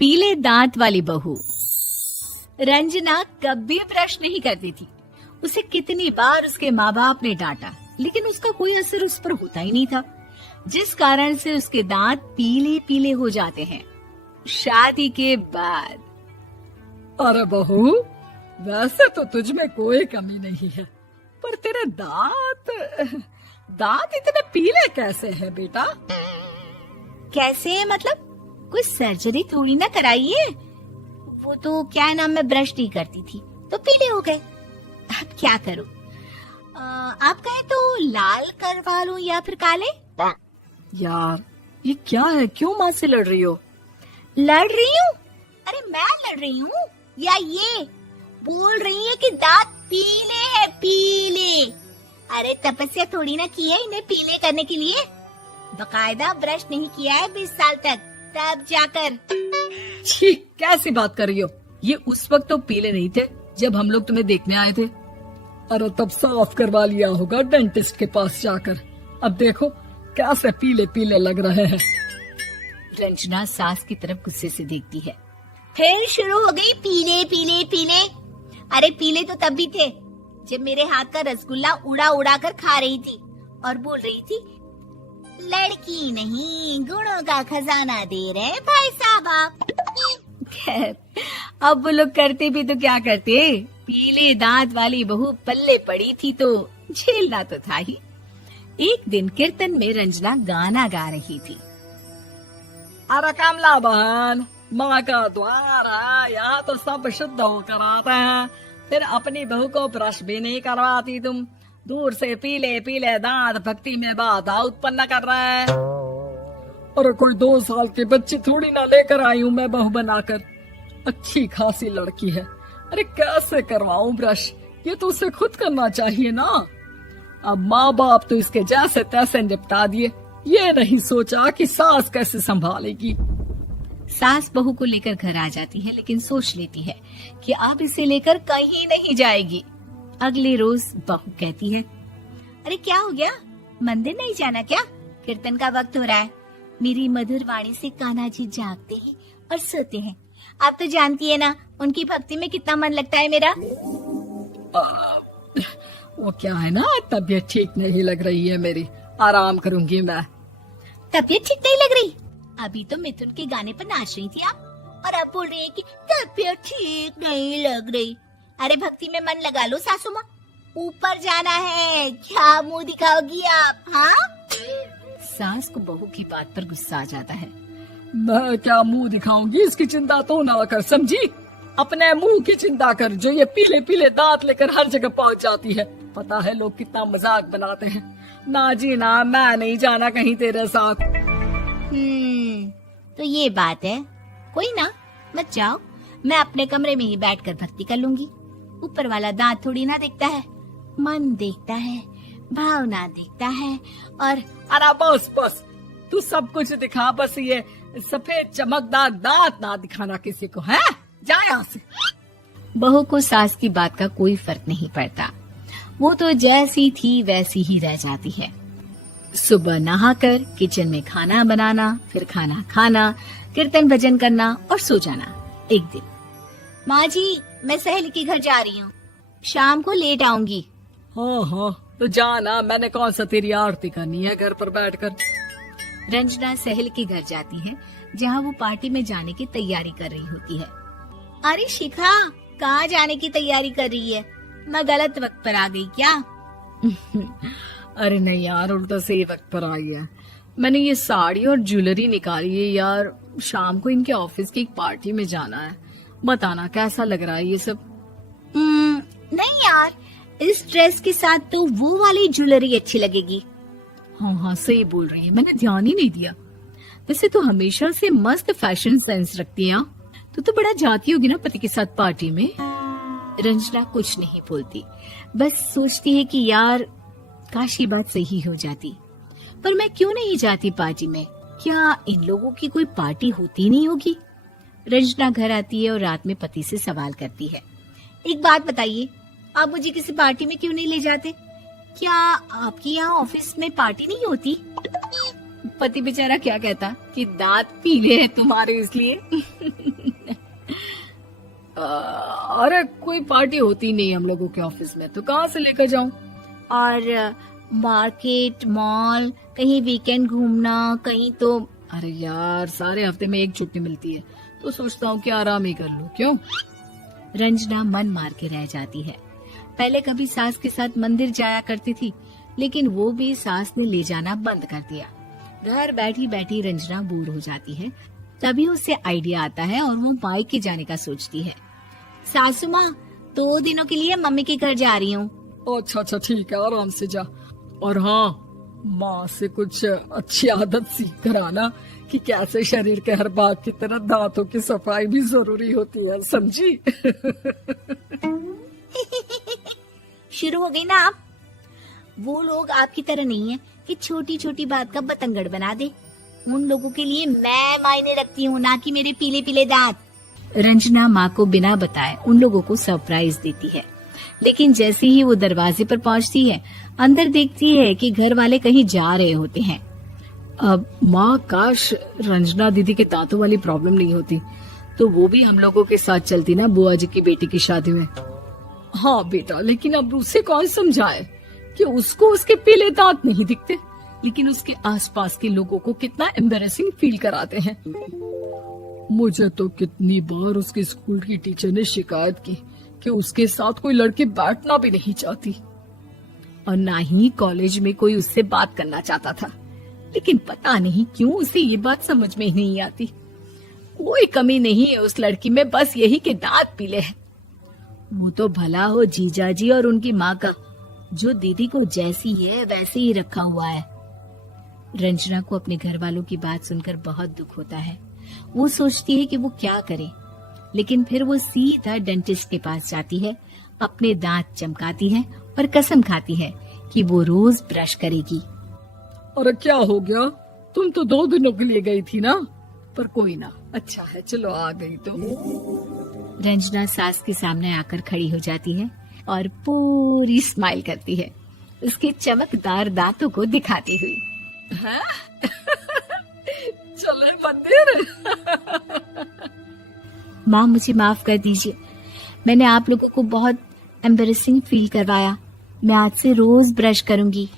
पीले दांत वाली बहू। रंजना कभी ब्रश नहीं करती थी। उसे कितनी बार उसके माँ बाप ने डांटा, लेकिन उसका कोई असर उस पर होता ही नहीं था, जिस कारण से उसके दांत पीले पीले हो जाते हैं। शादी के बाद। अरे बहू, वैसे तो तुझ में कोई कमी नहीं है, पर तेरे दांत इतने पीले कैसे हैं बेटा? कैसे मतलब? कोई सर्जरी थोड़ी ना कराइए। वो तो क्या नाम, मैं ब्रश नहीं करती थी तो पीले हो गए। अब क्या करूं? आप कहें तो लाल करवा लूं या फिर काले? यार ये क्या है, क्यों माँ से लड़ रही हो? लड़ रही हूँ? अरे मैं लड़ रही हूँ या ये बोल रही है कि दांत पीले हैं, पीले। अरे तपस्या थोड़ी ना की है इन्हें पीले करने के लिए। बकायदा ब्रश नहीं किया है 20 साल तक, तब जाकर। छी, कैसी बात कर रही हो? ये उस वक्त तो पीले नहीं थे जब हम लोग तुम्हें देखने आए थे। अरे तब साफ करवा लिया होगा डेंटिस्ट के पास जाकर। अब देखो कैसे पीले पीले लग रहे हैं। रंजना सास की तरफ गुस्से से देखती है। फिर शुरू हो गई पीले पीले पीले। अरे पीले तो तब भी थे जब मेरे हाथ का रसगुल्ला उड़ा उड़ा कर खा रही थी और बोल रही थी, लड़की नहीं गुणों का खजाना दे रहे भाई साहब आप। खैर, अब वो लोग करते भी तो क्या करते, पीले दांत वाली बहू पल्ले पड़ी थी तो झेलना तो था ही। एक दिन कीर्तन में रंजना गाना गा रही थी। अरे कमला बहन, माँ का द्वार है, यहाँ तो सब शुद्ध होकर आते हैं, फिर अपनी बहू को ब्रश भी नहीं करवाती तुम। दूर से पीले पीले दांत भक्ति में बाधा उत्पन्न कर रहे हैं। अरे कोई 2 साल के बच्चे थोड़ी ना लेकर आई हूँ मैं बहू बनाकर। अच्छी खासी लड़की है, अरे कैसे करवाऊं ब्रश? ये तो उसे खुद करना चाहिए ना। अब माँ बाप तो इसके जैसे तैसे निपटा दिए, ये नहीं सोचा कि सास कैसे संभालेगी। सास बहू को लेकर घर आ जाती है, लेकिन सोच लेती है कि अब इसे लेकर कहीं नहीं जाएगी। अगले रोज बहू कहती है, अरे क्या हो गया, मंदिर नहीं जाना क्या? कीर्तन का वक्त हो रहा है। मेरी मधुर वाणी से कान्हा जी जागते हैं और सोते हैं। आप तो जानती है ना उनकी भक्ति में कितना मन लगता है मेरा। वो क्या है ना, तबीयत ठीक नहीं लग रही है मेरी, आराम करूंगी मैं। तबीयत ठीक नहीं लग रही? अभी तो मिथुन के गाने पर नाच रही थी आप, और अब बोल रही है कि तबीयत ठीक नहीं लग रही। अरे भक्ति में मन लगा लो सासू माँ, ऊपर जाना है, क्या मुंह दिखाओगी आप? हाँ? सास को बहू की बात पर गुस्सा आ जाता है। मैं क्या मुंह दिखाऊंगी, इसकी चिंता तो ना कर, समझी? अपने मुंह की चिंता कर, जो ये पीले पीले दांत लेकर हर जगह पहुंच जाती है। पता है लोग कितना मजाक बनाते हैं। ना जी ना, मैं नहीं जाना कहीं तेरे साथ। तो ये बात है। कोई ना, मत जाओ, मैं अपने कमरे में ही बैठकर भक्ति कर लूंगी। ऊपर वाला दांत थोड़ी ना देखता है, मन देखता है, भावना देखता है। और अरे बस बस, तू सब कुछ दिखा, बस ये सफेद चमकदार दांत ना दिखाना किसी को, है? जा यहाँ से। बहू को सास की बात का कोई फर्क नहीं पड़ता। वो तो जैसी थी वैसी ही रह जाती है। सुबह नहाकर किचन में खाना बनाना, फिर खाना खाना, कीर्तन भजन करना और सो जाना। एक दिन, माँ जी मैं सहेली के घर जा रही हूँ, शाम को लेट आऊंगी। हाँ, तो जाना, मैंने कौन सा तेरी आरती करनी है घर पर बैठकर। रंजना सहेली के घर जाती है, जहाँ वो पार्टी में जाने की तैयारी कर रही होती है। अरे शिखा, कहाँ जाने की तैयारी कर रही है? मैं गलत वक्त पर आ गई क्या? अरे नहीं यार, उल्टा सही वक्त पर आई है। मैंने ये साड़ी और ज्वेलरी निकाली है यार, शाम को इनके ऑफिस की एक पार्टी में जाना है। बताना कैसा लग रहा है ये सब? नहीं यार, इस ड्रेस के साथ तो वो वाली ज्वेलरी अच्छी लगेगी। हाँ, सही बोल रही है, मैंने ध्यान ही नहीं दिया। वैसे तो हमेशा से मस्त फैशन सेंस रखती है। तो बड़ा जाती होगी ना पति के साथ पार्टी में। रंजना कुछ नहीं बोलती, बस सोचती है कि यार काश ये बात सही हो जाती, पर मैं क्यों नहीं जाती पार्टी में? क्या इन लोगों की कोई पार्टी होती नहीं होगी? रंजना घर आती है और रात में पति से सवाल करती है, एक बात बताइए, आप मुझे किसी पार्टी में क्यों नहीं ले जाते? क्या आपकी यहाँ ऑफिस में पार्टी नहीं होती? पति बेचारा क्या कहता कि दांत पीले हैं तुम्हारे इसलिए। अरे कोई पार्टी होती नहीं हम लोगों के ऑफिस में, तो कहाँ से लेकर जाऊं? और मार्केट, मॉल, कहीं वीकेंड घूमना, कहीं तो। अरे यार सारे हफ्ते में एक छुट्टी मिलती है, तो सोचता हूँ कि आराम ही कर लूं। क्यों? रंजना मन मार के रह जाती है। पहले कभी सास के साथ मंदिर जाया करती थी, लेकिन वो भी सास ने ले जाना बंद कर दिया। घर बैठी बैठी रंजना बोर हो जाती है। तभी उसे आइडिया आता है और वो मायके जाने का सोचती है। सासू माँ, 2 दिनों के लिए मम्मी के घर जा रही हूँ। अच्छा अच्छा ठीक है, आराम से जा। और हाँ, माँ से कुछ अच्छी आदत सीख कर आना कि कैसे शरीर के हर भाग की तरह दांतों की सफाई भी जरूरी होती है, समझी? शुरू हो गई ना आप। वो लोग आपकी तरह नहीं है कि छोटी छोटी बात का बतंगड़ बना दे। उन लोगों के लिए मैं मायने रखती हूँ, ना कि मेरे पीले पीले दांत। रंजना माँ को बिना बताए उन लोगों को सरप्राइज देती है, लेकिन जैसे ही वो दरवाजे पर पहुँचती है, अंदर देखती है कि घर वाले कहीं जा रहे होते हैं। अब माँ, काश रंजना दीदी के दांतों वाली प्रॉब्लम नहीं होती, तो वो भी हम लोगों के साथ चलती ना बुआ जी की बेटी की शादी में। हाँ बेटा, लेकिन अब उसे कौन समझाए कि उसको उसके पीले दांत नहीं दिखते, लेकिन उसके आसपास के लोगों को कितना एम्बैरेसिंग फील कराते हैं। मुझे तो कितनी बार उसके स्कूल की टीचर ने शिकायत की कि उसके साथ कोई लड़की बैठना भी नहीं चाहती, और ना ही कॉलेज में कोई उससे बात करना चाहता था। लेकिन पता नहीं क्यों उसे ये बात समझ में ही नहीं आती। कोई कमी नहीं है उस लड़की में, बस यही कि दांत पीले हैं। वो तो भला हो जीजा जी और उनकी माँ का, जो दीदी को जैसी है वैसे ही रखा हुआ है। रंजना को अपने घर वालों की बात सुनकर बहुत दुख होता है। वो सोचती है कि वो क्या करे, लेकिन फिर वो सीधा डेंटिस्ट के पास जाती है, अपने दांत चमकाती है और कसम खाती है कि वो रोज ब्रश करेगी। अरे क्या हो गया? तुम तो 2 दिनों के लिए गई थी ना, पर कोई ना, अच्छा है, चलो आ गई तो। रंजना सास के सामने आकर खड़ी हो जाती है और पूरी स्माइल करती है, उसके चमकदार दांतों को दिखाती हुई। हाँ? चले मंदिर। माँ, मुझे माफ कर दीजिए, मैंने आप लोगों को बहुत एम्बैरेसिंग फील करवाया। मैं आज से रोज ब्रश करूंगी।